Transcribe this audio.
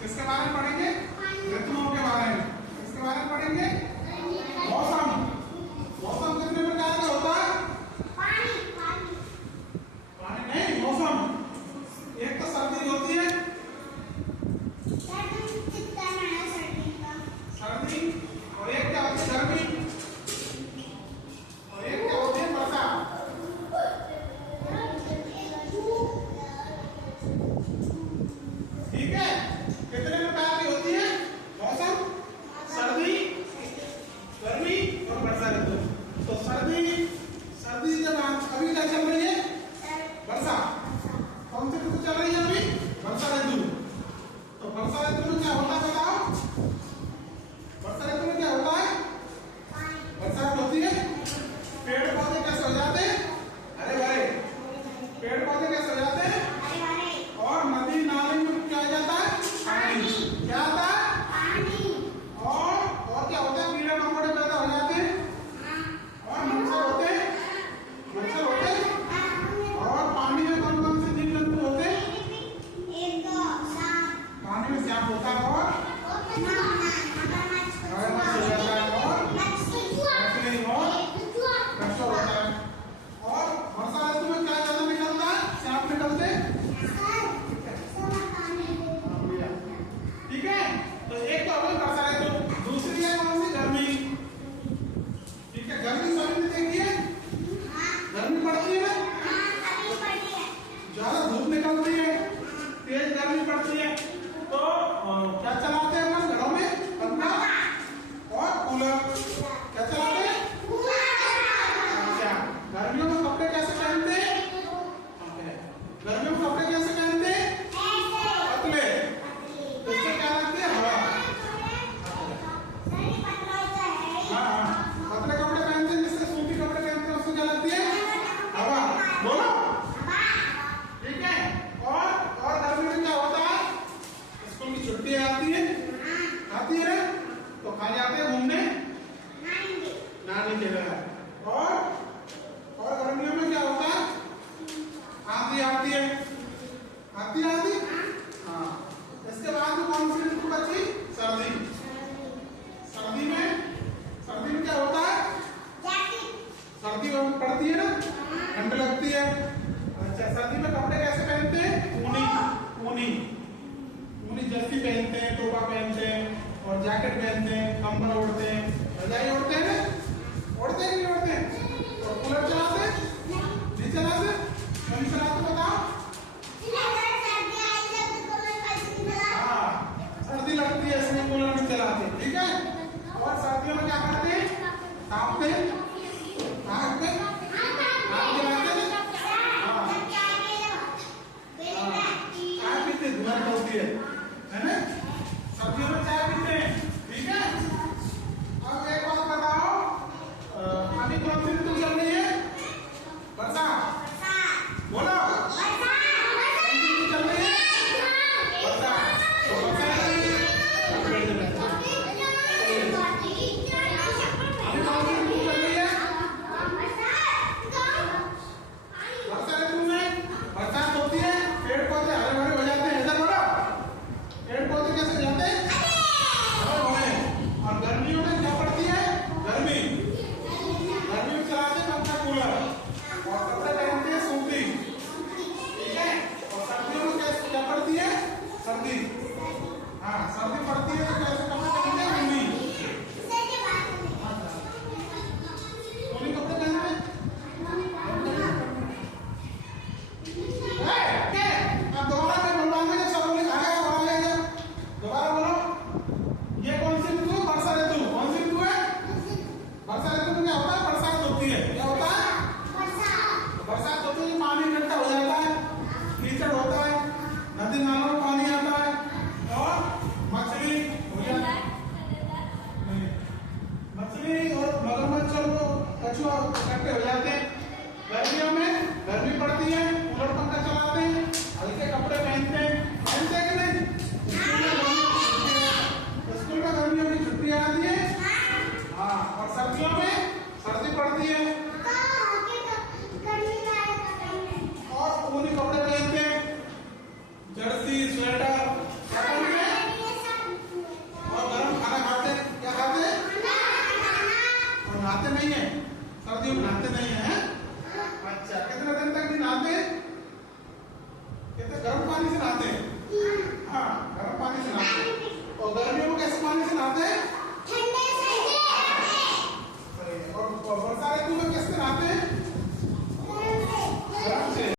किसके बारे में पढ़ेंगे? ऋतुओं के बारे में। किसके बारे में पढ़ेंगे? मौसम। मौसम कितने प्रकार का होता है? पानी नहीं, मौसम। एक तो सर्दी होती है, सर्दी, और एक क्या होती है? गर्मी, और एक क्या होती है? बरसात। ठीक है, कितने प्रकार की होती है? मौसम, सर्दी, गर्मी और वर्षा ऋतु। तो सर्दी जब अभी क्या चल रही है? वर्षा। कौन सी ऋतु चल रही है अभी? वर्षा ऋतु। तो वर्षा ऋतु में क्या होता है बताओ? वर्षा ऋतु में क्या होता है? बरसात होती है, पेड़ पौधे कैसे हो जाते हैं? हरे भरे। पेड़ पौधे कैसे हो जाते हैं? और नदी नाले में क्या हो जाता है? पानी। क्या आता है? और क्या होता है? कीड़े मकोड़े पैदा हो जाते हैं, और मच्छर होते हैं, और पानी में कौन कौन से जीव जंतु होते हैं? पानी में सांप होता है, और मगरमच्छ हो जाता है, और मछली और कछुआ होता है। और वर्षा ऋतु में क्या ज्यादा निकलता है? सांप निकलते हैं। ठीक है, तो एक तो अभी वर्षा ऋतु, दूसरी है कौन सी? गर्मी। ठीक है, गर्मी सभी ने देखी है? गर्मी पड़ती है ना, ज्यादा धूप निकलती है, तेज गर्मी पड़ती है, तो क्या चलाते हैं हम घरों में? पंखा और कूलर। क्या चलाते हैं? अच्छा, गर्मियों में कपड़े कैसे पहनते हैं? गर्मियों में कपड़े कैसे पहनते हैं? पतले। उससे क्या लगती है? हवा। हाँ, पतले कपड़े पहनते हैं, जिससे सूती कपड़े पहनते हैं उससे क्या लगती है? हवा। बोलो। ठीक है, और गर्मी में क्या होता है? स्कूल की छुट्टी आती है तो कहाँ जाते हैं? घूमने, नानी के घर। और गर्मियों में क्या होता है? आंधी आती है, आती। हाँ, इसके बाद में कौन सी ऋतु बची? सर्दी। सर्दी में क्या होता है? सर्दी पड़ती है ना, ठंड लगती है। अच्छा, सर्दी में कपड़े कैसे पहनते हैं? ऊनी जर्सी पहनते हैं, टोपा पहनते हैं, और जैकेट पहनते हैं, कंबल ओढ़ते हैं, रजाई ओढ़ते हैं, ओढ़ते हैं नहीं ओढ़ते हैं? और कूलर चलाते हैं? नहीं चलाते? नहीं चलाते बताओ? हाँ, सर्दी लगती है इसमें कूलर नहीं चलाते। ठीक है, और सर्दियों में क्या करते हैं? तापते हैं, आग में आग जलाते हैं। चाय पीते, धुआं निकलती है ना? सर्दियों में चाय पीते हैं। ठीक है, अब एक बात बताओ, अभी कौन सी ऋतु चल रही है? वर्षा। बोलो, चल रही है वर्षा। तो वर्षा ऋतु में बरसात होती है, पेड़ पौधे हरे भरे हो जाते हैं। इधर बोलो, पेड़ पौधे कैसे हो जाते हैं? नहाते नहीं है, सर्दियों में नहाते नहीं है। अच्छा, कितने दिन तक नहीं नहाते? कितने गर्म पानी से नहाते हैं? हाँ, गर्म पानी से नहाते हैं। और गर्मियों में कैसे पानी से नहाते हैं?